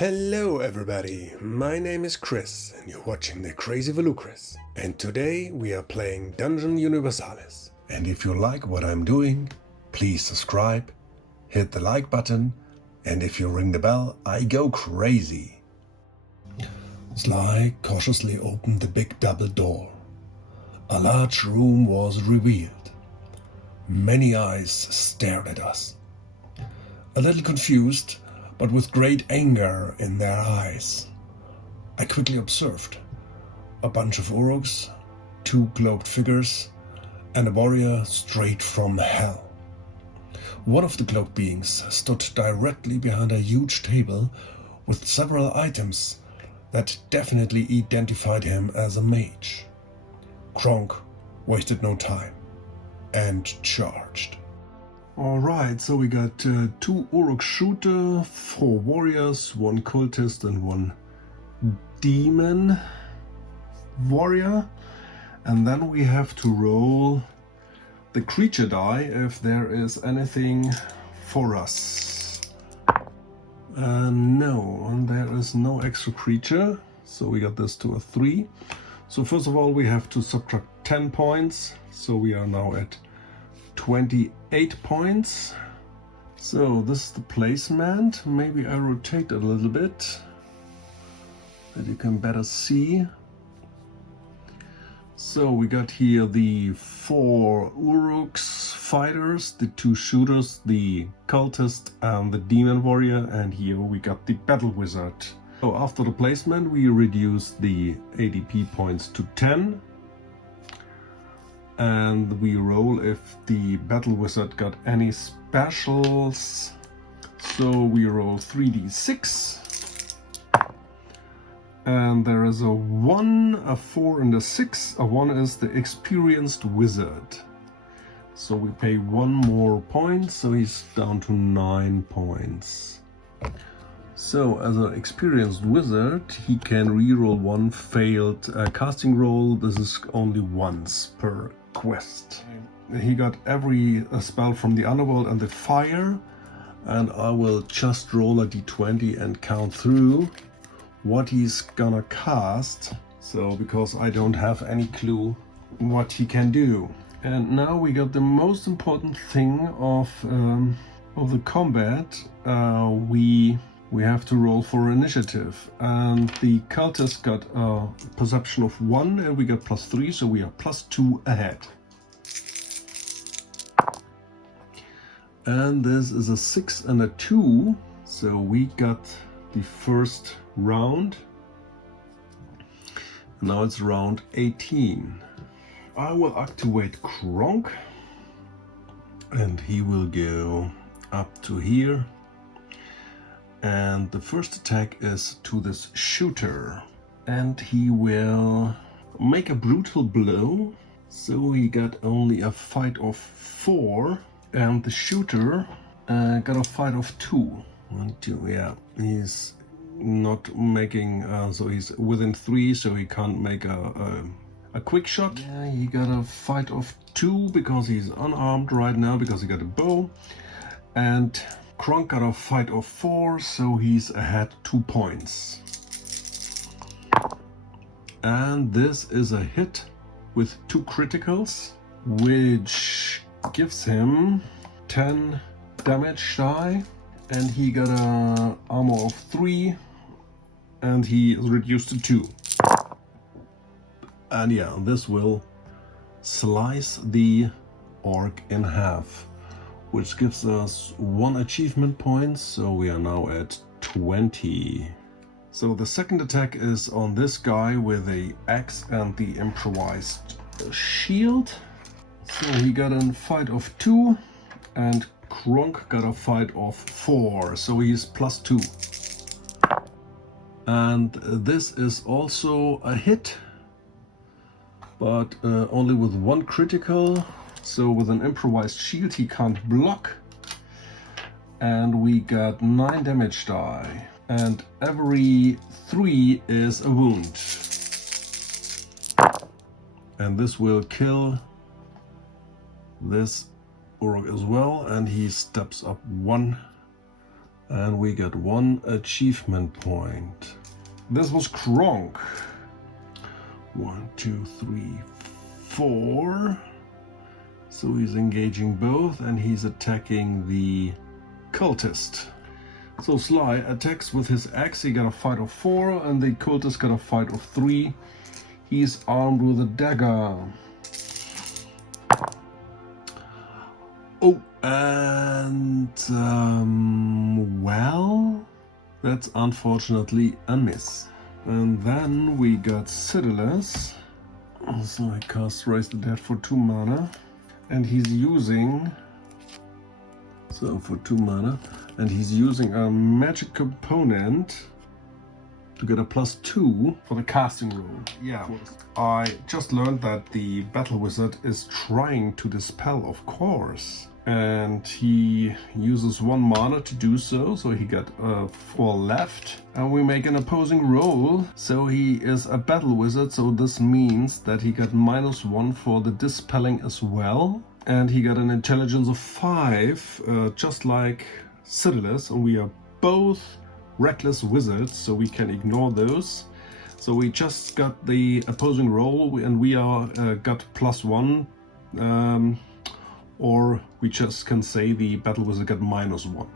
Hello everybody, my name is Chris and you're watching the Crazy Volucris. And today we are playing Dungeon Universalis. And if you like what I'm doing, please subscribe, hit the like button, and if you ring the bell, I go crazy. Sly cautiously opened the big double door. A large room was revealed. Many eyes stared at us. A little confused, but with great anger in their eyes. I quickly observed a bunch of Uruks, two cloaked figures, and a warrior straight from hell. One of the cloaked beings stood directly behind a huge table with several items that definitely identified him as a mage. Kronk wasted no time and charged. Alright, so we got 2 Uruk shooter, 4 warriors, 1 cultist and 1 demon warrior. And then we have to roll the creature die if there is anything for us. No, there is no extra creature, so we got this to a 3. So first of all we have to subtract 10 points, so we are now at 28 points. So this is the placement. Maybe I rotate it a little bit that you can better see. So we got here the 4 Uruks fighters, the 2 shooters, the cultist and the demon warrior, and here we got the battle wizard. So after the placement we reduce the ADP points to 10. And we roll if the battle wizard got any specials. So we roll 3d6. And there is a 1, a 4 and a 6. A 1 is the experienced wizard. So we pay 1 more point, so he's down to 9 points. So as an experienced wizard, he can reroll 1 failed casting roll. This is only once per quest. He got every spell from the underworld and the fire, and I will just roll a d20 and count through what he's gonna cast, so because I don't have any clue what he can do. And now we got the most important thing of the combat. We have to roll for initiative, and the cultist got a perception of 1 and we got +3, so we are +2 ahead. And this is a 6 and a 2, so we got the first round. Now it's round 18. I will activate Kronk and he will go up to here. And the first attack is to this shooter, and he will make a brutal blow. So he got only a fight of 4, and the shooter got a fight of 2. 1, 2, yeah, he's not making, so he's within 3, so he can't make a quick shot. Yeah, he got a fight of 2 because he's unarmed right now, because he got a bow. And Kronk got a fight of 4, so he's ahead 2 points. And this is a hit with 2 criticals, which gives him 10 damage die, and he got a armor of 3, and he is reduced to 2. And yeah, this will slice the orc in half, which gives us 1 achievement point, so we are now at 20. So the second attack is on this guy with the axe and the improvised shield. So he got a fight of 2, and Kronk got a fight of 4, so he's +2. And this is also a hit, but only with 1 critical. So with an improvised shield he can't block. And we got 9 damage die. And every 3 is a wound. And this will kill this Uruk as well. And he steps up 1 And we got 1 achievement point. This was Kronk. 1, 2, 3, 4. So he's engaging both and he's attacking the cultist. So Sly attacks with his axe. He got a fight of 4 and the cultist got a fight of 3. He's armed with a dagger. Oh, and well, that's unfortunately a miss. And then we got Citadellus. So I cast Raise the Dead for 2 mana. And he's using, for 2 mana, and he's using a magic component to get a +2 for the casting roll. Yeah, I just learned that the Battle Wizard is trying to dispel, of course. And he uses 1 mana to do so, so he got 4 left. And we make an opposing roll, so he is a Battle Wizard, so this means that he got -1 for the dispelling as well. And he got an intelligence of 5, just like Citadellus, and we are both reckless wizards, so we can ignore those. So we just got the opposing roll, and we are got +1. Or we just can say the Battle Wizard got -1.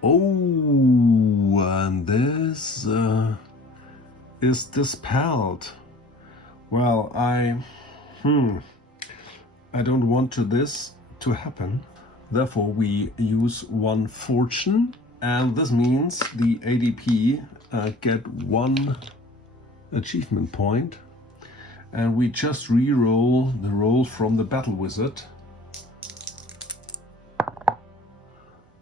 Oh, and this is dispelled. Well, I don't want this to happen. Therefore, we use 1 fortune, and this means the ADP get 1 achievement point. And we just re-roll the roll from the Battle Wizard.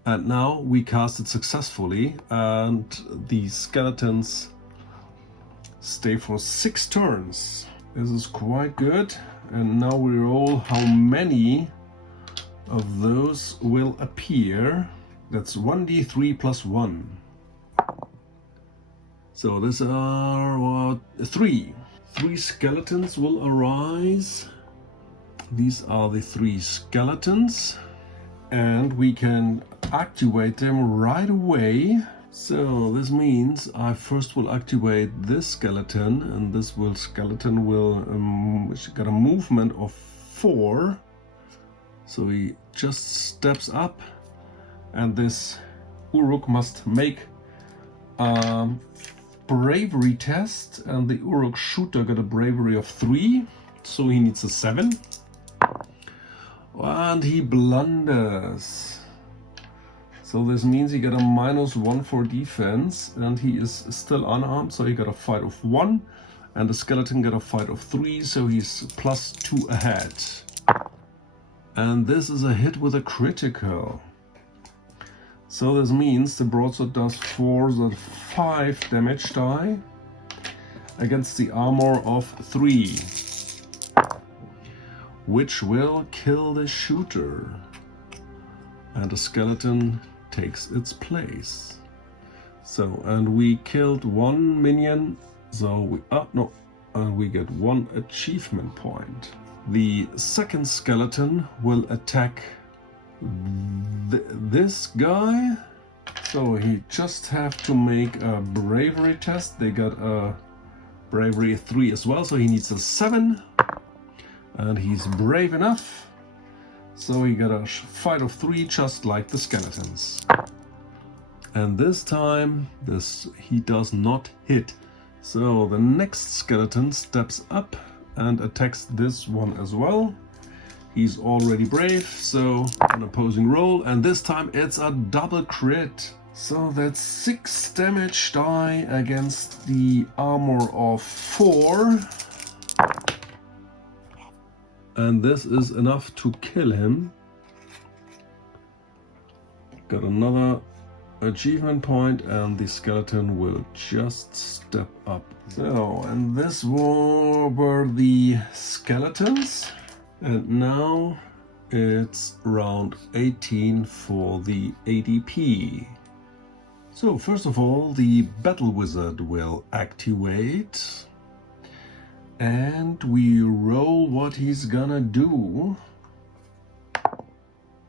And now we cast it successfully, and the skeletons stay for 6 turns. This is quite good. And now we roll how many of those will appear. That's 1d3 + 1. So these are 3. 3 skeletons will arise. These are the 3 skeletons, and we can activate them right away. So this means I first will activate this skeleton, and this skeleton will got a movement of 4. So he just steps up, and this Uruk must make bravery test, and the Uruk shooter got a bravery of 3, so he needs a 7. And he blunders. So this means he got a -1 for defense, and he is still unarmed, so he got a fight of 1, and the skeleton got a fight of 3, so he's +2 ahead. And this is a hit with a critical. So this means the broadsword does 4, so 5 damage die against the armor of 3, which will kill the shooter. And the skeleton takes its place. So, and we killed 1 minion, so we get 1 achievement point. The second skeleton will attack this guy, so he just have to make a bravery test. They got a bravery 3 as well, so he needs a 7, and he's brave enough, so he got a fight of 3 just like the skeletons. And this time he does not hit, so the next skeleton steps up and attacks this one as well. He's already brave, so an opposing roll, and this time it's a double crit. So that's 6 damage die against the armor of 4. And this is enough to kill him. Got another achievement point, and the skeleton will just step up. So, and this were the skeletons. And now it's round 18 for the ADP. So first of all, the Battle Wizard will activate, and we roll what he's gonna do.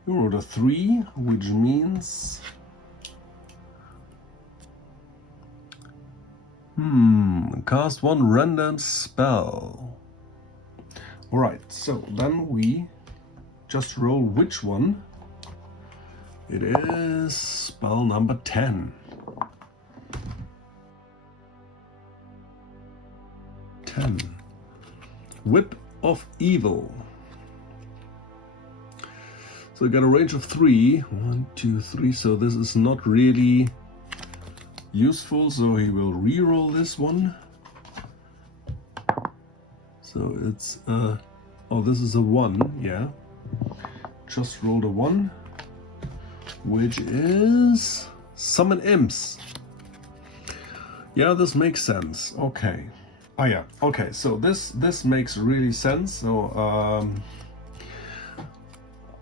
You rolled a 3, which means... cast one random spell. Alright, so then we just roll which one. It is spell number 10. 10. Whip of Evil. So we got a range of 3. 1, 2, 3. So this is not really useful. So he will re-roll this one. So it's oh, this is a 1. Yeah. Just rolled a 1, which is summon imps. Yeah, this makes sense. Okay. Oh yeah. Okay. So this makes really sense. So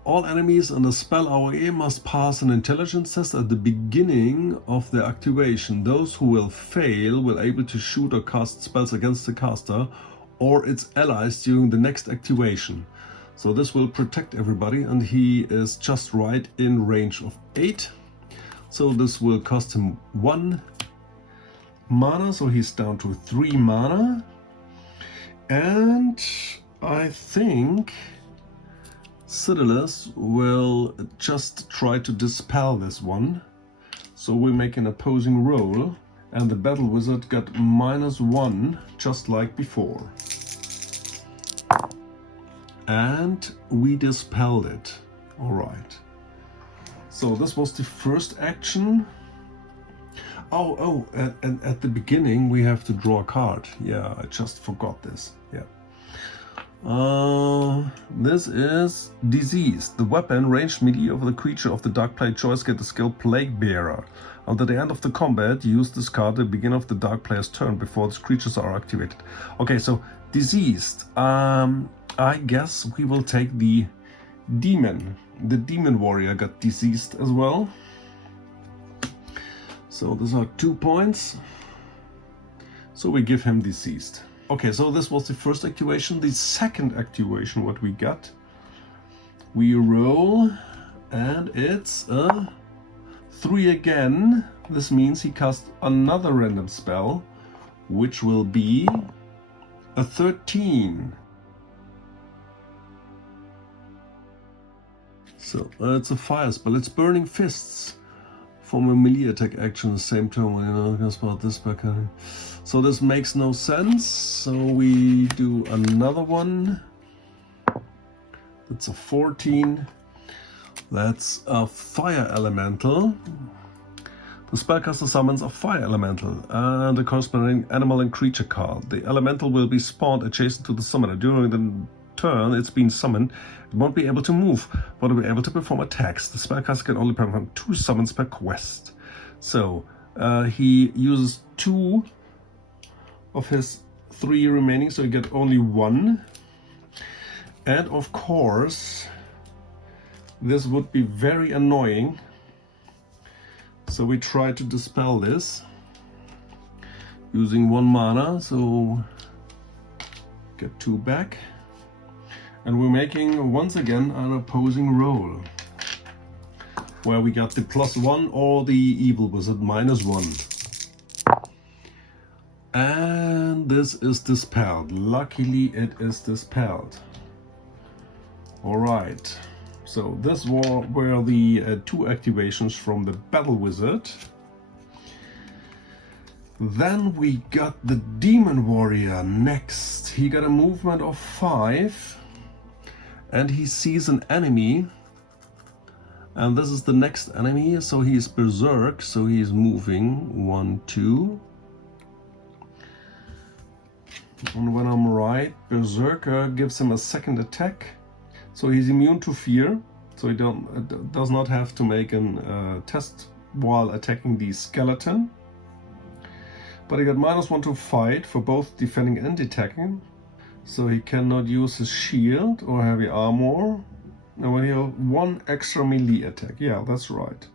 all enemies in the spell AOE must pass an intelligence test at the beginning of their activation. Those who will fail will able to shoot or cast spells against the caster or its allies during the next activation. So this will protect everybody, and he is just right in range of 8. So this will cost him 1 mana, so he's down to 3 mana. And I think Citadellus will just try to dispel this one. So we make an opposing roll, and the Battle Wizard got -1, just like before. And we dispelled it. Alright. So this was the first action. And at the beginning we have to draw a card. Yeah, I just forgot this. Yeah. This is Diseased. The weapon ranged melee of the creature of the Dark Plague choice get the skill Plague Bearer. Until the end of the combat, use this card at the beginning of the Dark Player's turn before these creatures are activated. Okay, so Diseased. I guess we will take the demon. The demon warrior got diseased as well. So these are 2 points. So we give him diseased. Okay, so this was the first activation. The second activation, what we got, we roll, and it's a 3 again. This means he cast another random spell, which will be a 13. So it's a fire spell. It's Burning Fists. Form a melee attack action the same turn when you know about this back. So this makes no sense. So we do another one. That's a 14. That's a fire elemental. The spellcaster summons a fire elemental and a corresponding animal and creature card. The elemental will be spawned adjacent to the summoner. During the turn it's been summoned, it won't be able to move, but will be able to perform attacks. The spellcaster can only perform 2 summons per quest. So he uses 2 of his 3 remaining, so you get only 1. And of course, this would be very annoying. So we try to dispel this using 1 mana, so get 2 back. And we're making once again an opposing roll, where we got the +1 or the evil wizard -1. And this is dispelled. Luckily it is dispelled. Alright, so this were the 2 activations from the Battle Wizard. Then we got the Demon Warrior next. He got a movement of 5. And he sees an enemy, and this is the next enemy, so he is berserk, so he is moving 1, 2. And when I'm right, berserker gives him a second attack, so he's immune to fear, so he does not have to make a test while attacking the skeleton. But he got -1 to fight for both defending and attacking. So he cannot use his shield or heavy armor. And when he has 1 extra melee attack. Yeah, that's right.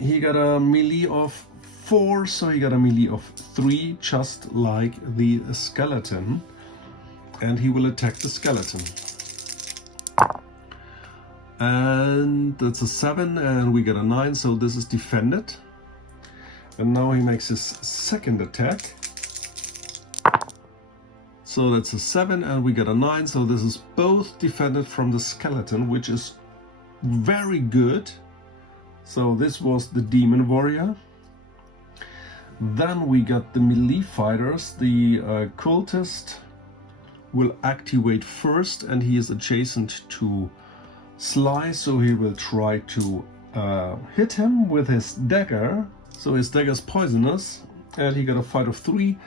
He got a melee of 4, so he got a melee of 3, just like the skeleton. And he will attack the skeleton. And that's a 7, and we get a 9, so this is defended. And now he makes his second attack. So that's a 7, and we get a 9, so this is both defended from the skeleton, which is very good. So this was the demon warrior. Then we got the melee fighters. The cultist will activate first, and he is adjacent to Sly, so he will try to hit him with his dagger. So his dagger is poisonous, and he got a fight of 3,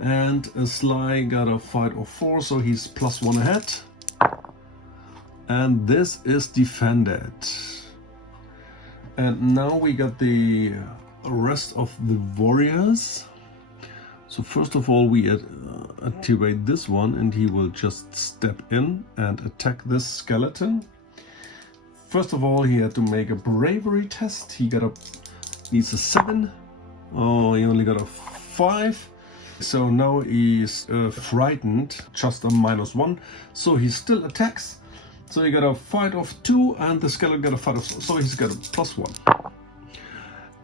and Sly got a fight of 4, so he's +1 ahead. And this is defended. And now we got the rest of the warriors. So first of all, we activate this one, and he will just step in and attack this skeleton. First of all, he had to make a bravery test. He needs a 7. Oh, he only got a 5. So now he's frightened, just a -1. So he still attacks. So he got a fight of 2, and the skeleton got a fight of, so he's got a +1.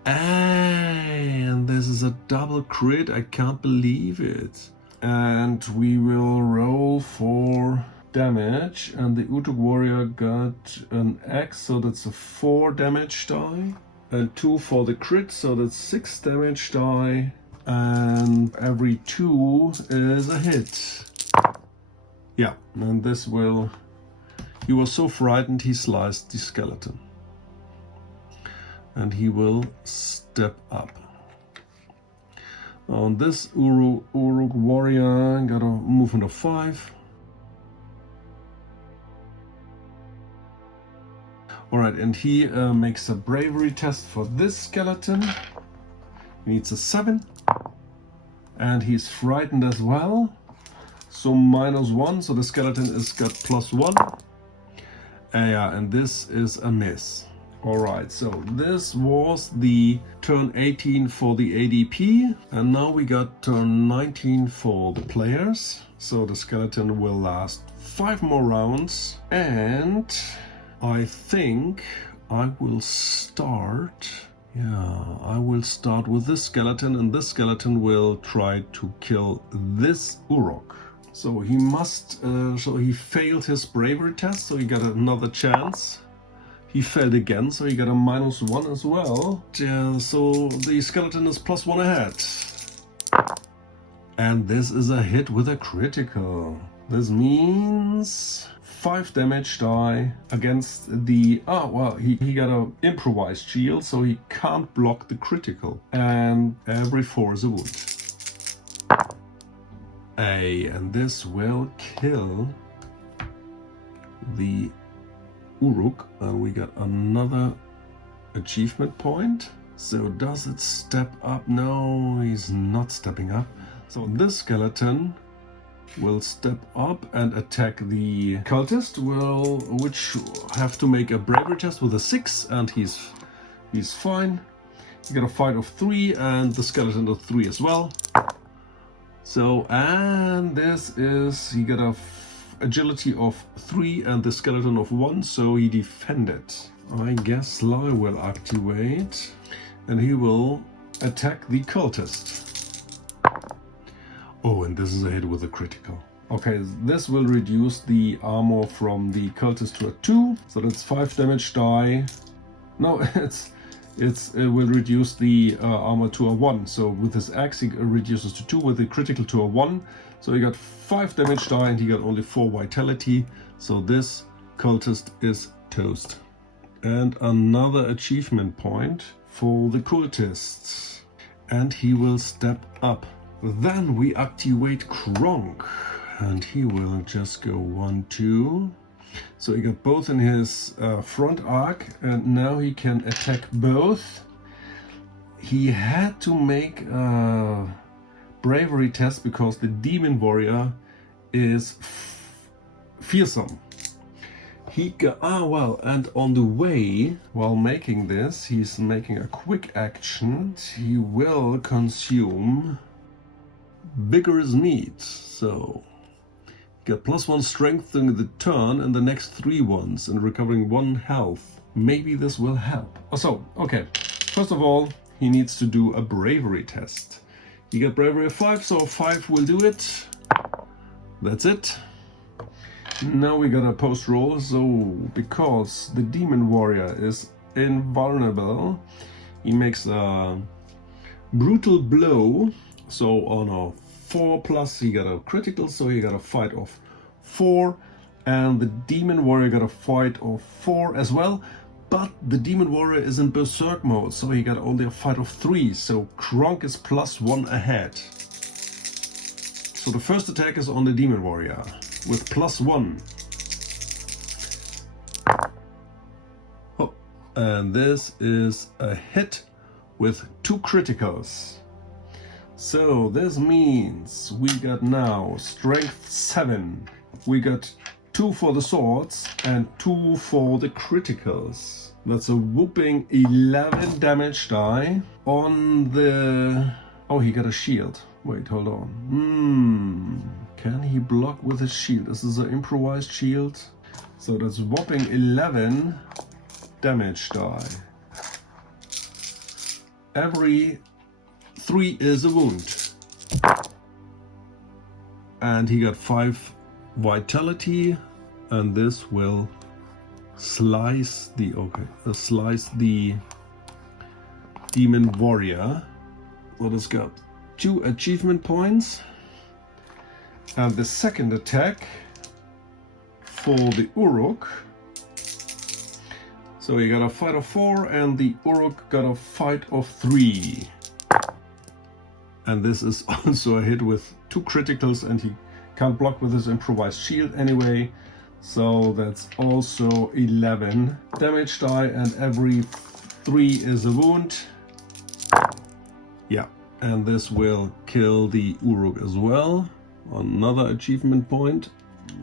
And this is a double crit. I can't believe it. And we will roll for damage, and the Utuk warrior got an X, so that's a 4 damage die, and 2 for the crit, so that's 6 damage die, and every 2 is a hit. Yeah, and this will... He was so frightened he sliced the skeleton. And he will step up. On this Uruk warrior got a movement of 5. Alright, and he makes a bravery test for this skeleton. He needs a 7. And he's frightened as well. So -1, so the skeleton is got +1. Yeah, and this is a miss. Alright, so this was the turn 18 for the ADP. And now we got turn 19 for the players. So the skeleton will last 5 more rounds. And I think I will start. Yeah, I will start with this skeleton, and this skeleton will try to kill this Uruk. So he must. So he failed his bravery test, so he got another chance. He failed again, so he got a -1 as well. So the skeleton is +1 ahead. And this is a hit with a critical. This means 5 damage die against the... Oh, well, he got an improvised shield, so he can't block the critical. And every 4 is a wound. And this will kill the Uruk. We got another achievement point. So does it step up? No, he's not stepping up. So this skeleton will step up and attack the cultist, which have to make a bravery test with a 6, and he's fine. He got a fight of 3, and the skeleton of 3 as well. So, and this is, he got a agility of 3 and the skeleton of 1, so he defended. I guess Sly will activate, and he will attack the cultist. Oh, and this is a hit with a critical. Okay, this will reduce the armor from the cultist to a 2, so that's 5 damage die. No, it will reduce the armor to a 1. So with his axe, he reduces to 2, with the critical to a 1. So he got 5 damage die, and he got only 4 vitality. So this cultist is toast. And another achievement point for the cultists. And he will step up. Then we activate Kronk, and he will just go 1, 2. So he got both in his front arc, and now he can attack both. He had to make a bravery test because the demon warrior is fearsome. He got, and on the way, while making this, he's making a quick action. He will consume vigorous meat, so Get +1 strength during the turn and the next 3 ones and recovering 1 health. Maybe this will help. So, okay. First of all, he needs to do a bravery test. He got bravery of 5, so 5 will do it. That's it. Now we got a post roll. So, because the demon warrior is invulnerable, he makes a brutal blow. So on a 4+, he got a critical, so he got a fight of 4, and the demon warrior got a fight of 4 as well. But the demon warrior is in berserk mode, so he got only a fight of 3. So Kronk is +1 ahead. So the first attack is on the demon warrior with +1. Oh, and this is a hit with 2 criticals. So this means we got now strength 7. We got 2 for the swords and 2 for the criticals. That's a whooping 11 damage die on the... Oh, he got a shield. Wait, hold on. Can he block with his shield? This is an improvised shield. So that's whopping 11 damage die. Every 3 is a wound. And he got 5 vitality, and this will slice the demon warrior. Well, it's got 2 achievement points. And the second attack for the Uruk. So he got a fight of 4 and the Uruk got a fight of 3. And this is also a hit with 2 criticals, and he can't block with his improvised shield anyway. So that's also 11 damage die, and every 3 is a wound. Yeah, and this will kill the Uruk as well. Another achievement point.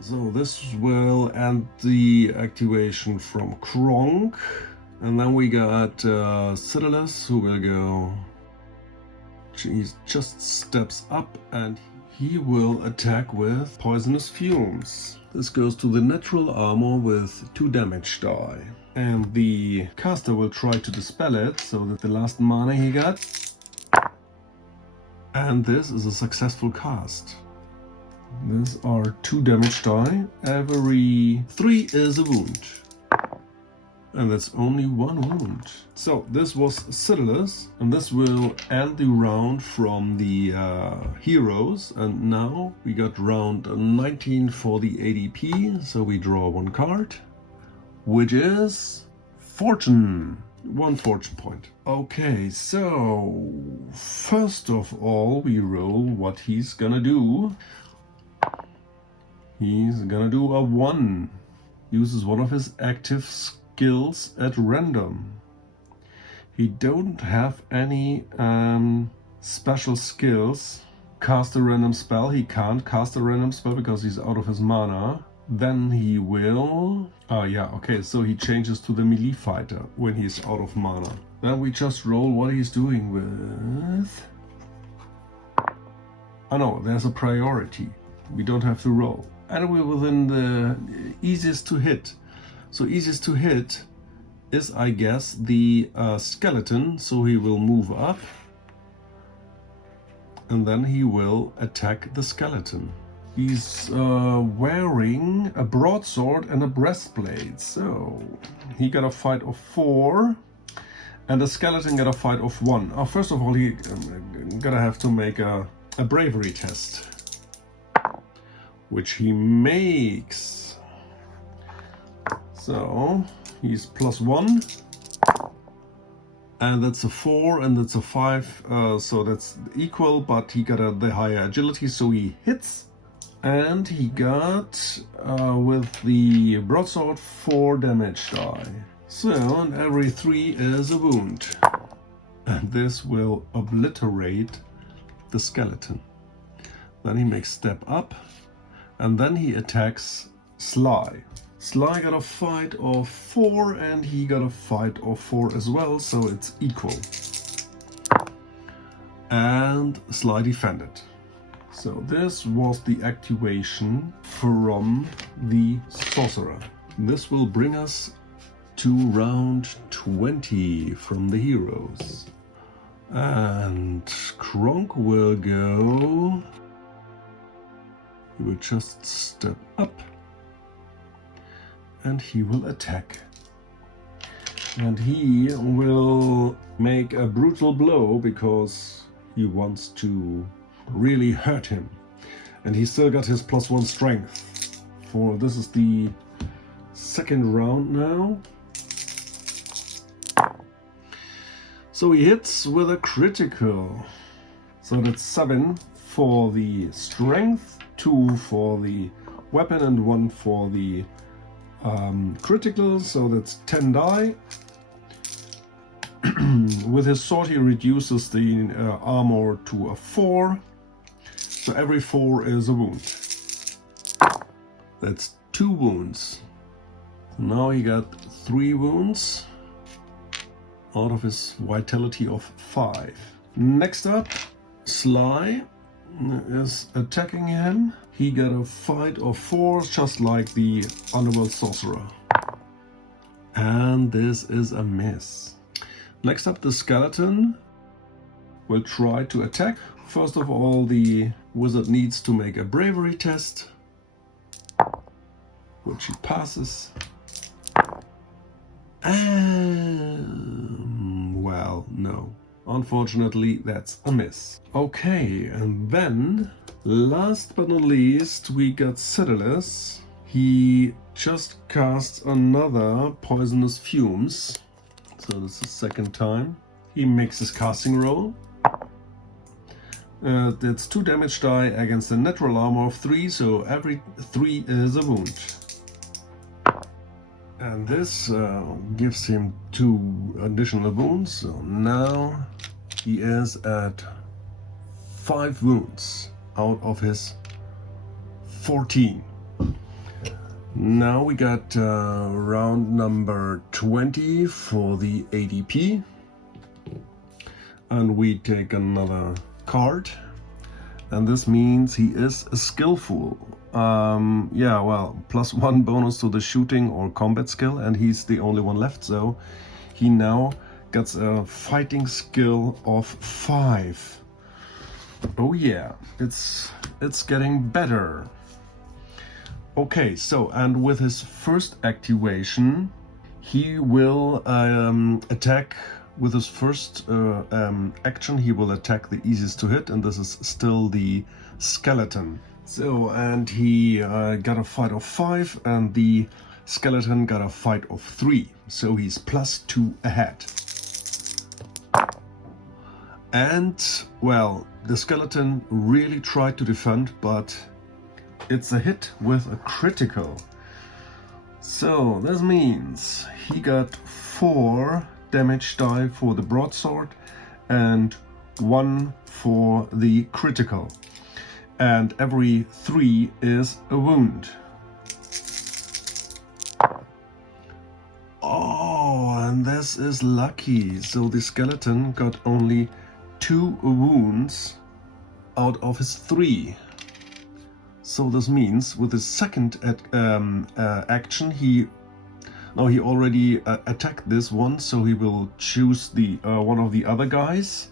So this will end the activation from Kronk. And then we got Citadus, who will go... He just steps up and he will attack with Poisonous Fumes. This goes to the natural armor with 2 damage die. And the caster will try to dispel it, so that the last mana he got. And this is a successful cast. These are 2 damage die. Every 3 is a wound. And that's only 1 wound. So this was Citadus, and this will end the round from the heroes. And now we got round 19 for the ADP. So we draw 1 card, which is Fortune. 1 fortune point. Okay, so first of all we roll what he's gonna do. He's gonna do a 1. Uses one of his active skills at random. He don't have any special skills. Cast a random spell. He can't cast a random spell because he's out of his mana. Then he will... Oh yeah, okay, so he changes to the melee fighter when he's out of mana. Then we just roll what he's doing with... Oh no, there's a priority. We don't have to roll. And we're within the easiest to hit. So easiest to hit is, I guess, the skeleton. So he will move up. And then he will attack the skeleton. He's wearing a broadsword and a breastplate. So he got a fight of 4. And the skeleton got a fight of 1. First of all, he gonna have to make a bravery test, which he makes. So he's +1, and that's a 4, and that's a 5. So that's equal, but he got the higher agility, so he hits. And he got with the broadsword 4 damage die. So, and every 3 is a wound. And this will obliterate the skeleton. Then he makes step up, and then he attacks Sly. Sly got a fight of 4, and he got a fight of 4 as well, so it's equal. And Sly defended. So this was the activation from the Sorcerer. This will bring us to round 20 from the heroes. And Kronk will go... He will just step up and he will attack. And he will make a brutal blow because he wants to really hurt him. And he still got his +1 strength. For this is the second round now. So he hits with a critical. So that's 7 for the strength, 2 for the weapon and 1 for the critical. So that's 10 die. With his sword he reduces the armor to a 4. So every 4 is a wound. That's 2 wounds. Now he got 3 wounds out of his vitality of 5. Next up, Sly is attacking him. He got a fight of 4, just like the Underworld Sorcerer. And this is a miss. Next up, the Skeleton will try to attack. First of all, the wizard needs to make a bravery test, which he passes. Well, no. Unfortunately, that's a miss. Okay, and then, last but not least, we got Citadellus. He just cast another Poisonous Fumes. So this is the second time. He makes his casting roll. That's 2 damage die against a natural armor of 3, so every 3 is a wound. And this gives him 2 additional wounds, so now he is at 5 wounds out of his 14. Now we got round number 20 for the ADP. And we take another card. And this means he is skillful. Yeah, well, +1 bonus to the shooting or combat skill, and he's the only one left, so he now gets a fighting skill of 5. Oh yeah, it's getting better. Okay, so, and with his first activation, he will attack. With his first action, he will attack the easiest to hit, and this is still the Skeleton. So, and he got a fight of 5, and the Skeleton got a fight of 3. So he's +2 ahead. And, well, the Skeleton really tried to defend, but it's a hit with a critical. So this means he got 4 damage die for the broadsword and 1 for the critical. And every 3 is a wound. Oh, and this is lucky. So the Skeleton got only 2 wounds out of his 3. So this means with his second action, he already attacked this one, so he will choose the one of the other guys.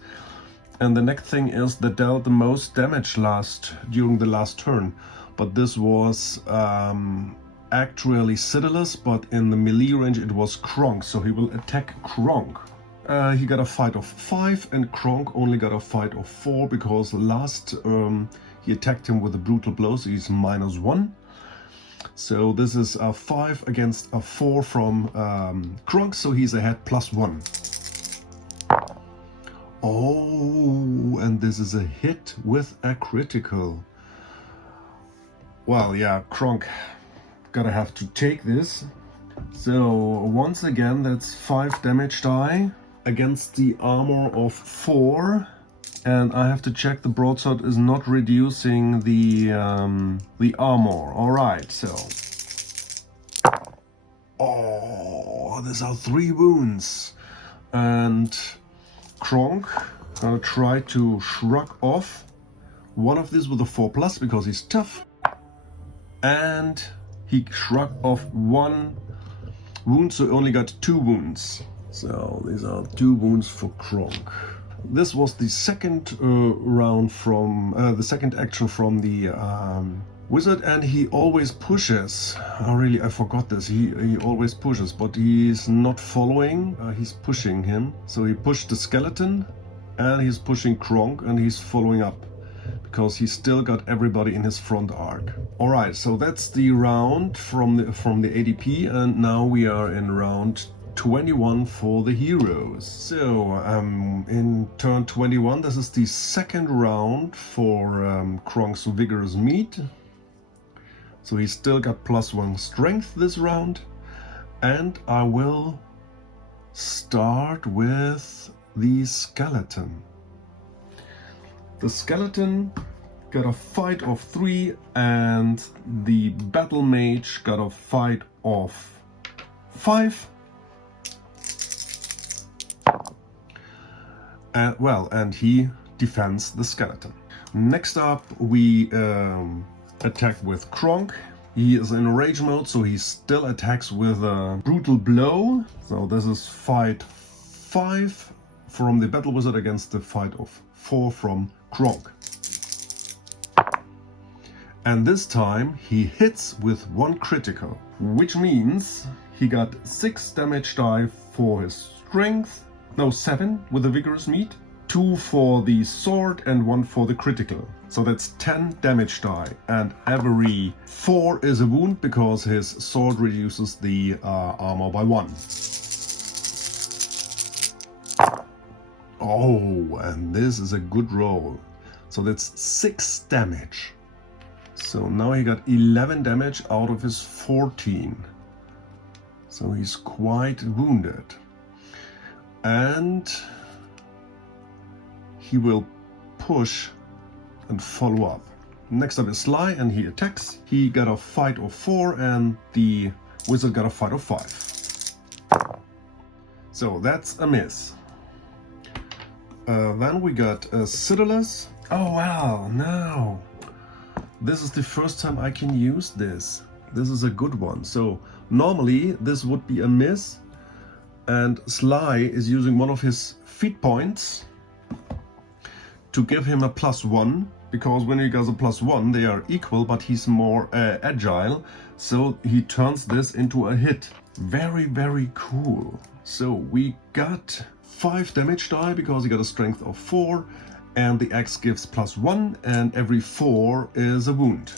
And the next thing is that dealt the most damage during the last turn. But this was actually Citadellus, but in the melee range it was Kronk, so he will attack Kronk. He got a fight of 5, and Kronk only got a fight of 4 because last he attacked him with a brutal blow, so he's -1. So this is a 5 against a 4 from Kronk, so he's ahead +1. Oh, and this is a hit with a critical. Well, yeah, Kronk gotta have to take this. So once again, that's 5 damage die against the armor of 4. And I have to check the broadsword is not reducing the armor. All right, so. Oh, these are 3 wounds. And Kronk gonna try to shrug off one of these with a 4+ because he's tough. And he shrugged off 1 wound, so he only got 2 wounds. So these are 2 wounds for Kronk. This was the second round from the second action from the wizard, and he always pushes. I forgot this. He always pushes, but he's not following. He's pushing him. So he pushed the skeleton, and he's pushing Kronk, and he's following up because he's still got everybody in his front arc. All right, so that's the round from the ADP, and now we are in round 21 for the heroes. So in turn 21, this is the second round for Kronk's vigorous meat. So he's still got +1 strength this round, and I will start with the skeleton. The skeleton got a fight of 3, and the battle mage got a fight of 5. And he defends the skeleton. Next up, we attack with Kronk. He is in rage mode, so he still attacks with a brutal blow. So this is fight 5 from the battle wizard against the fight of 4 from Kronk. And this time he hits with 1 critical, which means he got 6 damage die for his strength. No, 7 with the vigorous meat, 2 for the sword and 1 for the critical. So that's 10 damage die, and every 4 is a wound because his sword reduces the armor by 1. Oh, and this is a good roll. So that's 6 damage. So now he got 11 damage out of his 14. So he's quite wounded. And he will push and follow up. Next up is Sly, and he attacks. He got a fight of 4, and the wizard got a fight of 5. So that's a miss. Then we got Citadellus. Oh wow, no. This is the first time I can use this. This is a good one. So normally this would be a miss, and Sly is using one of his feat points to give him a +1, because when he gets a +1 they are equal, but he's more agile, so he turns this into a hit. Very, very cool. So we got 5 damage die because he got a strength of 4, and the axe gives +1, and every 4 is a wound.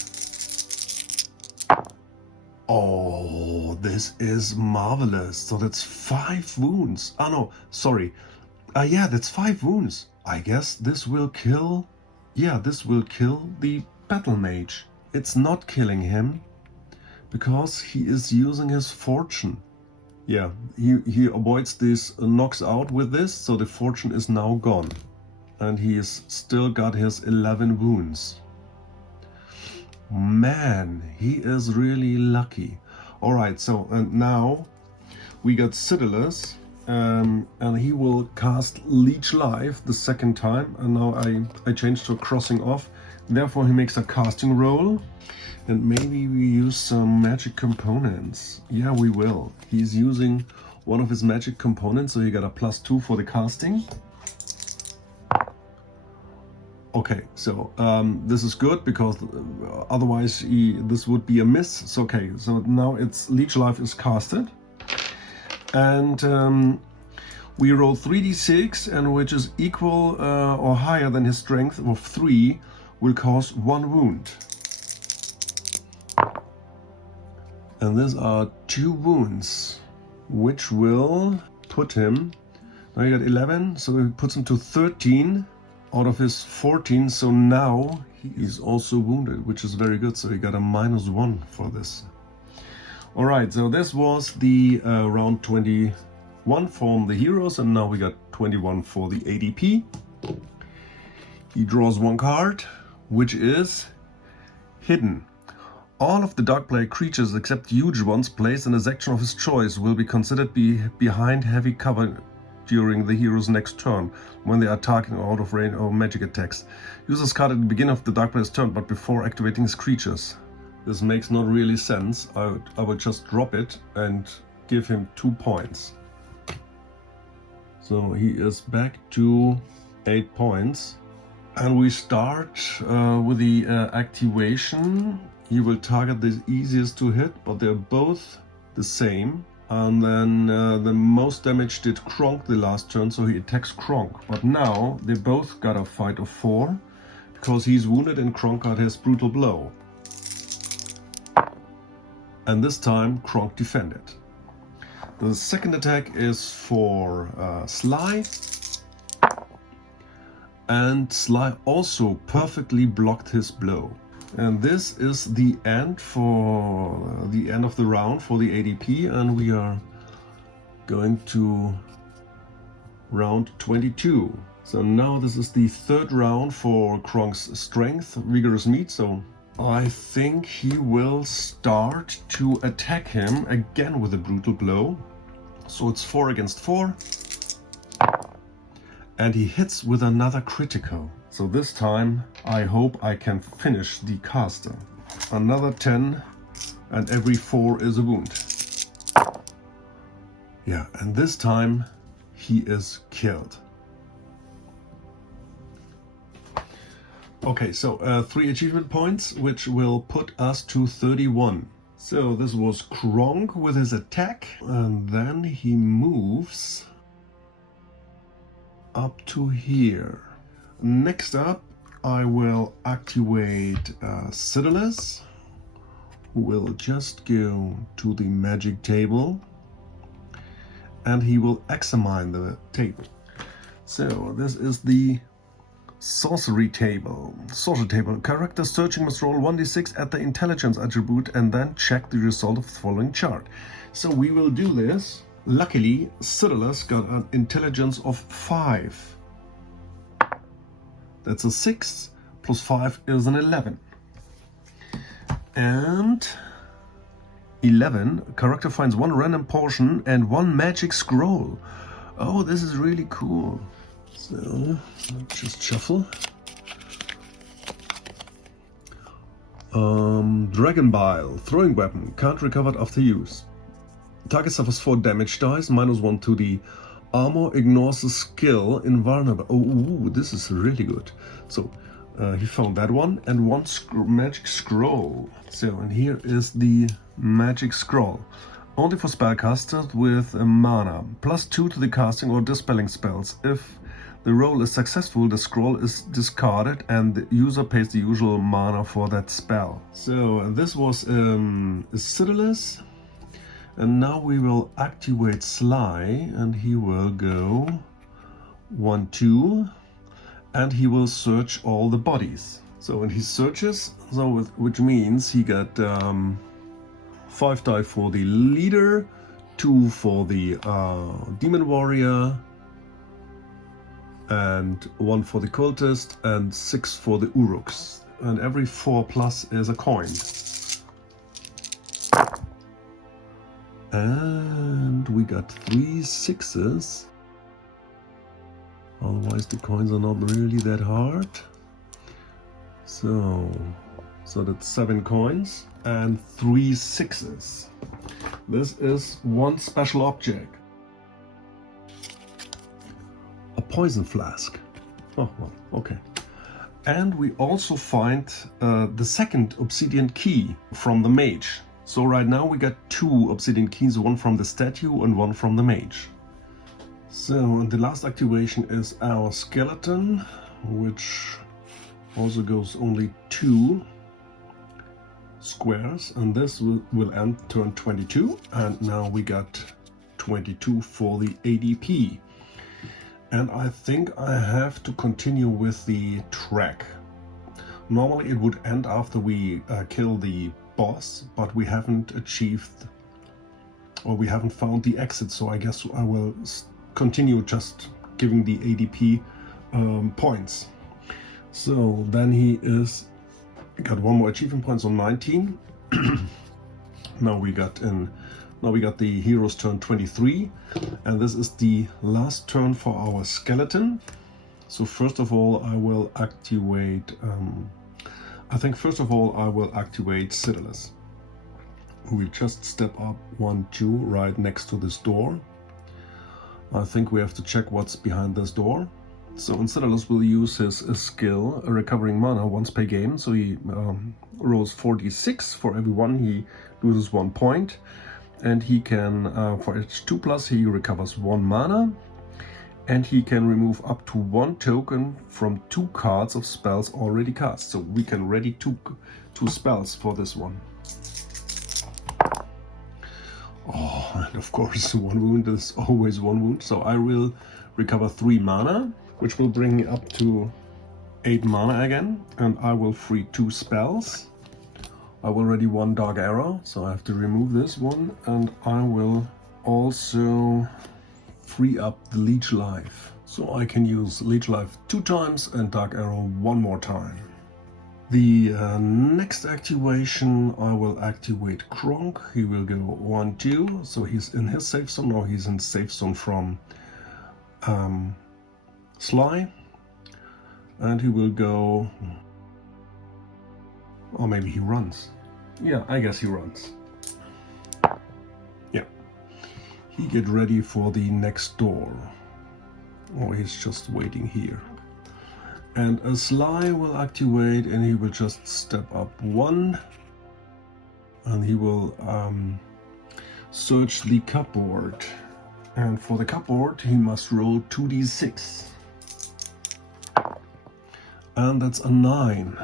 Oh, this is marvelous. So that's 5 wounds. Oh no, sorry. Yeah, that's 5 wounds. I guess this will kill... Yeah, this will kill the battle mage. It's not killing him because he is using his fortune. Yeah, he avoids this knocks out with this, so the fortune is now gone. And he has still got his 11 wounds. Man, he is really lucky. Alright, so and now we got Citadellus, and he will cast Leech Life the second time, and now I changed to crossing off. Therefore he makes a casting roll, and maybe we use some magic components. Yeah, we will. He's using one of his magic components, so he got a +2 for the casting. Okay, so this is good because otherwise this would be a miss. So, okay, so now it's Leech Life is casted, and we roll 3d6, and which is equal or higher than his strength of 3 will cause 1 wound. And these are 2 wounds, which will put him, now he got 11, so it puts him to 13 out of his 14, so now he is also wounded, which is very good, so he got a -1 for this. Alright, so this was the round 21 from the heroes, and now we got 21 for the ADP. He draws 1 card, which is Hidden. All of the Darkblade creatures except huge ones placed in a section of his choice will be considered behind heavy cover during the hero's next turn when they are targeting out of range or magic attacks. Use this card at the beginning of the Dark Player's turn, but before activating his creatures. This makes not really sense. I would just drop it and give him 2 points. So he is back to 8 points. And we start with the activation. He will target the easiest to hit, but they're both the same. And then the most damage did Kronk the last turn, so he attacks Kronk. But now they both got a fight of 4, because he's wounded and Kronk got his brutal blow. And this time Kronk defended. The second attack is for Sly. And Sly also perfectly blocked his blow. And this is the end of the round for the ADP, and we are going to round 22. So now this is the third round for Kronk's strength, vigorous meat. So I think he will start to attack him again with a brutal blow. So it's 4 against 4. And he hits with another critical. So this time I hope I can finish the caster. Another 10, and every 4 is a wound. Yeah, and this time he is killed. Okay, so 3 achievement points, which will put us to 31. So this was Kronk with his attack, and then he moves up to here. Next up, I will activate Citalis, who will just go to the magic table, and he will examine the table. So this is the Sorcery table. Sorcery table. Character searching must roll 1d6 at the intelligence attribute and then check the result of the following chart. So we will do this. Luckily, Citalis got an intelligence of 5. That's a 6, plus 5 is an 11. And 11, character finds 1 random portion and 1 magic scroll. Oh, this is really cool. So, just shuffle. Dragon Bile, throwing weapon, can't recover after use. Target suffers 4 damage dice, -1 to the armor, ignores the skill, invulnerable. Oh, this is really good. So, he found that one, and 1 magic scroll. So, and here is the magic scroll. Only for spellcasters with a mana, +2 to the casting or dispelling spells. If the roll is successful, the scroll is discarded and the user pays the usual mana for that spell. So this was Citalis. And now we will activate Sly, and he will go 1, 2, and he will search all the bodies. So when he searches, which means he got 5 die for the leader, 2 for the demon warrior, and 1 for the cultist, and 6 for the uruks. And every 4 plus is a coin. And we got 3 6s. Otherwise the coins are not really that hard. So that's 7 coins and 3 6s. This is 1 special object. A poison flask. Oh, well, okay. And we also find the second obsidian key from the mage. So right now we got 2 obsidian keys, 1 from the statue and 1 from the mage. So the last activation is our skeleton, which also goes only 2 squares, and this will end turn 22. And now we got 22 for the ADP. And I think I have to continue with the track. Normally it would end after we kill the boss, but we haven't achieved, or we haven't found the exit, so I guess I will continue just giving the ADP points. So then he got 1 more achievement points on 19. Now we got in Now we got the hero's turn 23, and this is the last turn for our skeleton. So first of all, I will activate, I think first of all I will activate Citadels, who will just step up 1, 2 right next to this door. I think we have to check what's behind this door. So Citadels will use his skill, recovering mana once per game. So he rolls 4d6 for every one, he loses 1 point. And he can, for each 2+, he recovers 1 mana. And he can remove up to 1 token from 2 cards of spells already cast. So we can ready 2 spells for this one. Oh, and of course 1 wound is always 1 wound. So I will recover 3 mana, which will bring me up to 8 mana again. And I will free 2 spells. I've already 1 dark arrow, so I have to remove this one, and I will also free up the leech life. So I can use leech life 2 times and dark arrow 1 more time. The next activation, I will activate Kronk. He will go 1, 2, so he's in his safe zone. Now he's in safe zone from Sly, and he will go, or maybe he runs. Yeah, I guess he runs. Yeah. He get ready for the next door. Or he's just waiting here. And a Sly will activate, and he will just step up 1. And he will search the cupboard. And for the cupboard, he must roll 2d6. And that's a 9.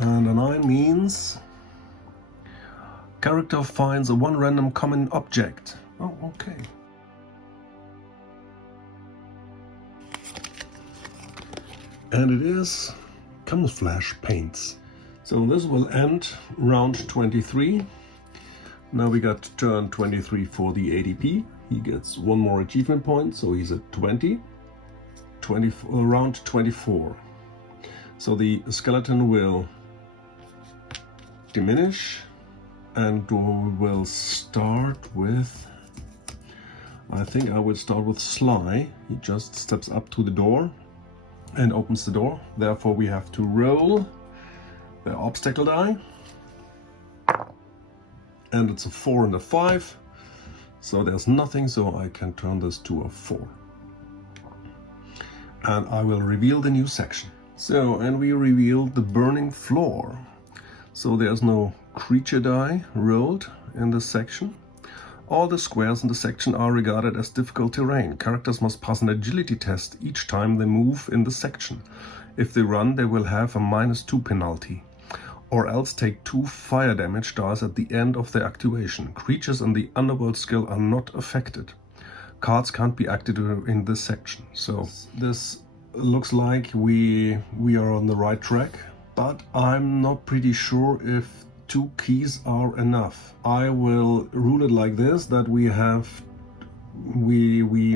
And a 9 means character finds a 1 random common object. Oh, okay. And it is camouflage paints. So this will end round 23. Now we got turn 23 for the ADP. He gets 1 more achievement point, so he's at 20. Round 24. So the skeleton will diminish, and we will start with, I think I will start with Sly. He just steps up to the door and opens the door. Therefore we have to roll the obstacle die, and it's a 4 and a 5, so there's nothing, so I can turn this to a 4. And I will reveal the new section. So, and we revealed the burning floor. So there's no creature die rolled in this section. All the squares in the section are regarded as difficult terrain. Characters must pass an agility test each time they move in the section. If they run, they will have a -2 penalty, or else take 2 fire damage dice at the end of their activation. Creatures in the underworld skill are not affected. Cards can't be activated in this section. So this looks like we are on the right track. But I'm not pretty sure if 2 keys are enough. I will rule it like this, that we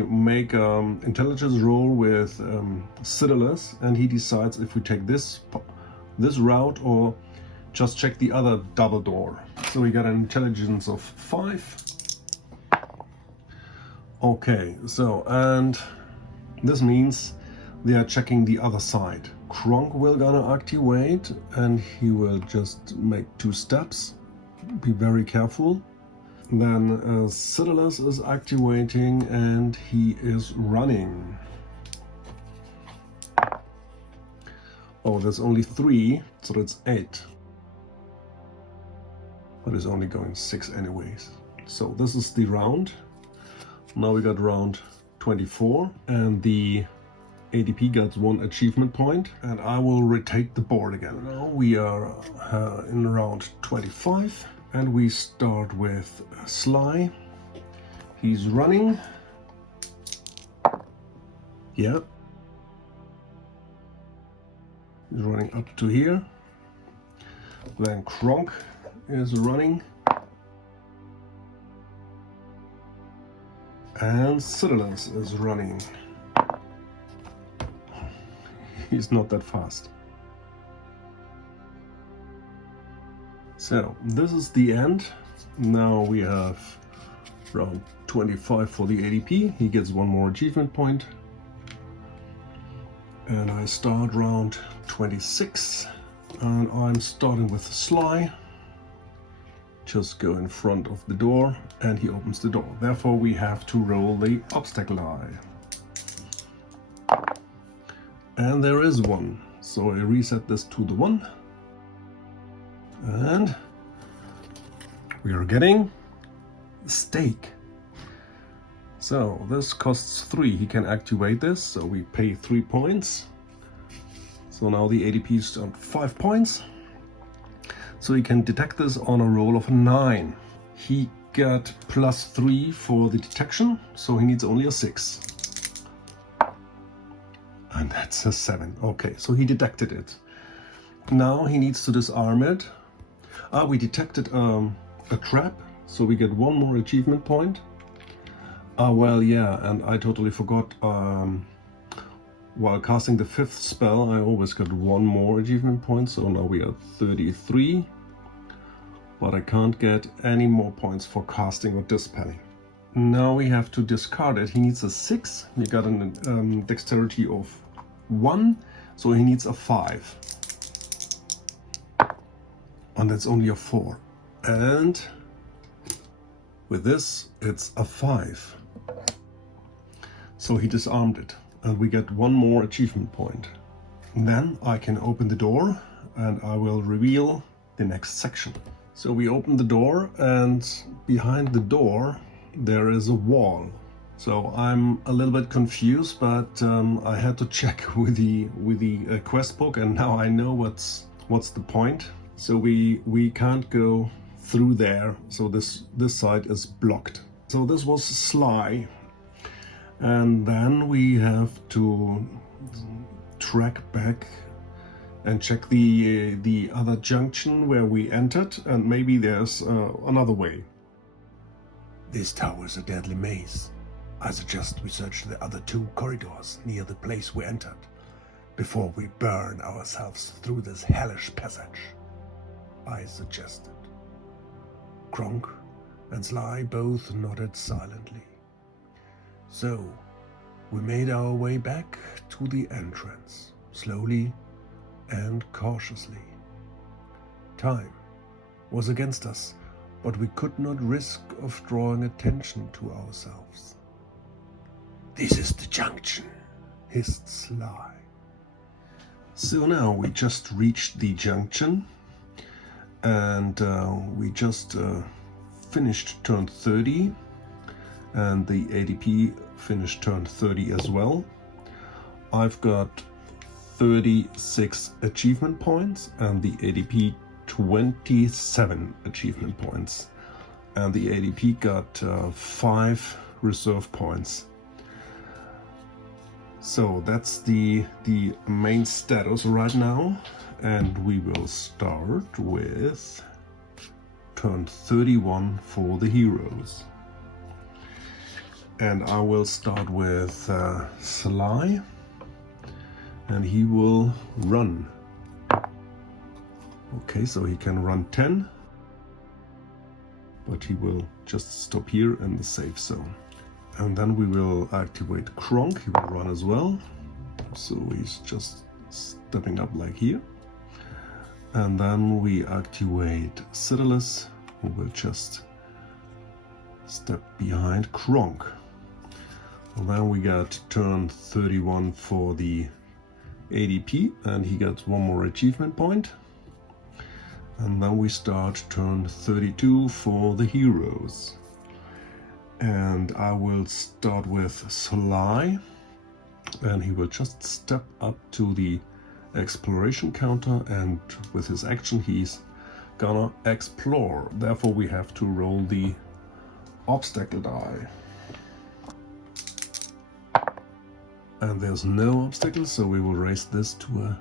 make intelligence roll with Citadels, and he decides if we take this route or just check the other double door. So we got an intelligence of 5. Okay, so, and this means they are checking the other side. Kronk will gonna activate, and he will just make 2 steps. Be very careful. Then Citadels is activating, and he is running. Oh, there's only 3, so that's 8. But it's only going 6 anyways. So this is the round. Now we got round 24, and the ADP gets 1 achievement point, and I will rotate the board again. Now we are in round 25, and we start with Sly. He's running. Yeah. He's running up to here. Then Kronk is running. And Citadels is running. He's not that fast. So this is the end Now we have round 25 for the ADP. He gets one more achievement point. And I start round 26. And I'm starting with Sly. Just go in front of the door and he opens the door. Therefore we have to roll the obstacle die. And there is one. So I reset this to the 1. And we are getting stake. So this costs 3. He can activate this, so we pay 3 points. So now the ADP is on 5 points. So he can detect this on a roll of 9. He got +3 for the detection, so he needs only a 6. And that's a 7. Okay, so he detected it. Now he needs to disarm it. We detected a trap, so we get 1 more achievement point. Well, yeah, and I totally forgot. While casting the 5th spell, I always got 1 more achievement point, so now we are 33. But I can't get any more points for casting or dispelling. Now we have to discard it. He needs a 6. He got a dexterity of 1, so he needs a 5. And that's only a 4. And with this, it's a 5. So he disarmed it. And we get 1 more achievement point. And then I can open the door and I will reveal the next section. So we open the door and behind the door there is a wall. So I'm a little bit confused, but I had to check with the quest book, and now I know what's the point. So we can't go through there. So this side is blocked. So this was Sly. And then we have to track back and check the other junction where we entered, and maybe there's another way. This tower is a deadly maze. I suggest we search the other 2 corridors near the place we entered before we burn ourselves through this hellish passage, I suggested. Kronk and Sly both nodded silently. So, we made our way back to the entrance, slowly and cautiously. Time was against us, but we could not risk of drawing attention to ourselves. "This is the junction," hissed Sly. So now we just reached the junction, and we just finished turn 30. And the ADP finished turn 30 as well. I've got 36 achievement points and the ADP 27 achievement points. And the ADP got 5 reserve points. So that's the main status right now. And we will start with turn 31 for the heroes. And I will start with Sly, and he will run. Okay, so he can run 10, but he will just stop here in the safe zone. And then we will activate Kronk, he will run as well. So he's just stepping up like here. And then we activate Citalis, who will just step behind Kronk. And then we got turn 31 for the ADP, and he gets 1 more achievement point. And then we start turn 32 for the heroes. And I will start with Sly, and he will just step up to the exploration counter, and with his action he's gonna explore. Therefore we have to roll the obstacle die. And there's no obstacle, so we will raise this to a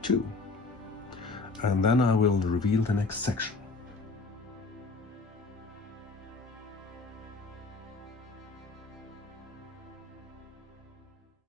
2. And then I will reveal the next section.